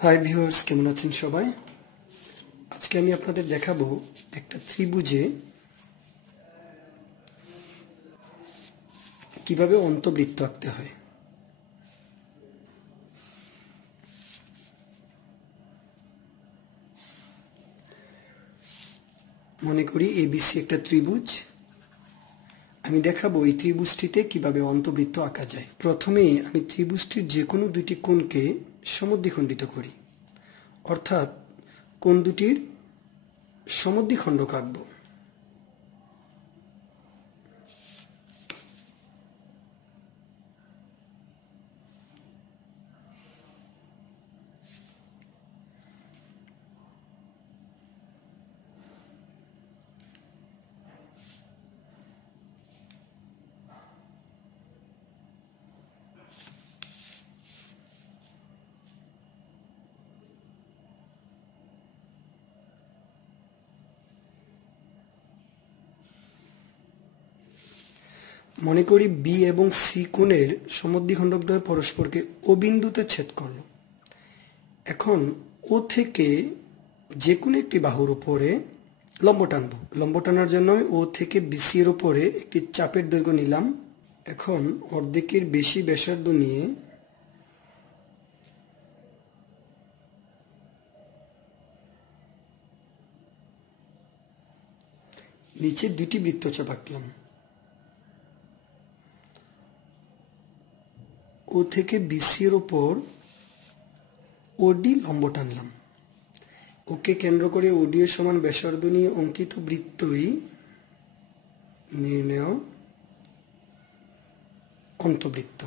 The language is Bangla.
হাই ভিউয়ার্স, কেমন আছেন সবাই? আজকে আমি আপনাদের দেখাবো একটা ত্রিভুজে কিভাবে অন্তবৃত্ত আঁকতে হয়। মনে করি এবিসি একটা ত্রিভুজ। আমি দেখাবো এই ত্রিভুজটিতে কিভাবে অন্তবৃত্ত আঁকা যায়। প্রথমে আমি ত্রিভুজটির যে কোনো দুটি কোণকে সমদ্বিখণ্ডিত করি, অর্থাৎ কোণ দুটির সমদ্বিখণ্ডক আঁকবো। মনে করি বি এবং সি কোণের সমদ্বিখণ্ডকদ্বয় পরস্পরকে ও বিন্দুতে ছেদ করল। এখন ও থেকে যে কোনো একটি বাহুর উপরে লম্ব টানব। লম্ব টানার জন্য আমি ও থেকে বিসি এর উপরে একটি চাপের দৈর্ঘ্য নিলাম। এখন অর্ধেকের বেশি ব্যাসার্ধ নিয়ে নিচে দুটি বৃত্তচাপ আঁকলাম। ও থেকে বিসি এর উপর ওডি লম্ব টানলাম। ওকে কেন্দ্র করে ওডি এর সমান ব্যাসার্ধ নিয়ে অঙ্কিত বৃত্তই নির্ণেয় অন্তবৃত্ত।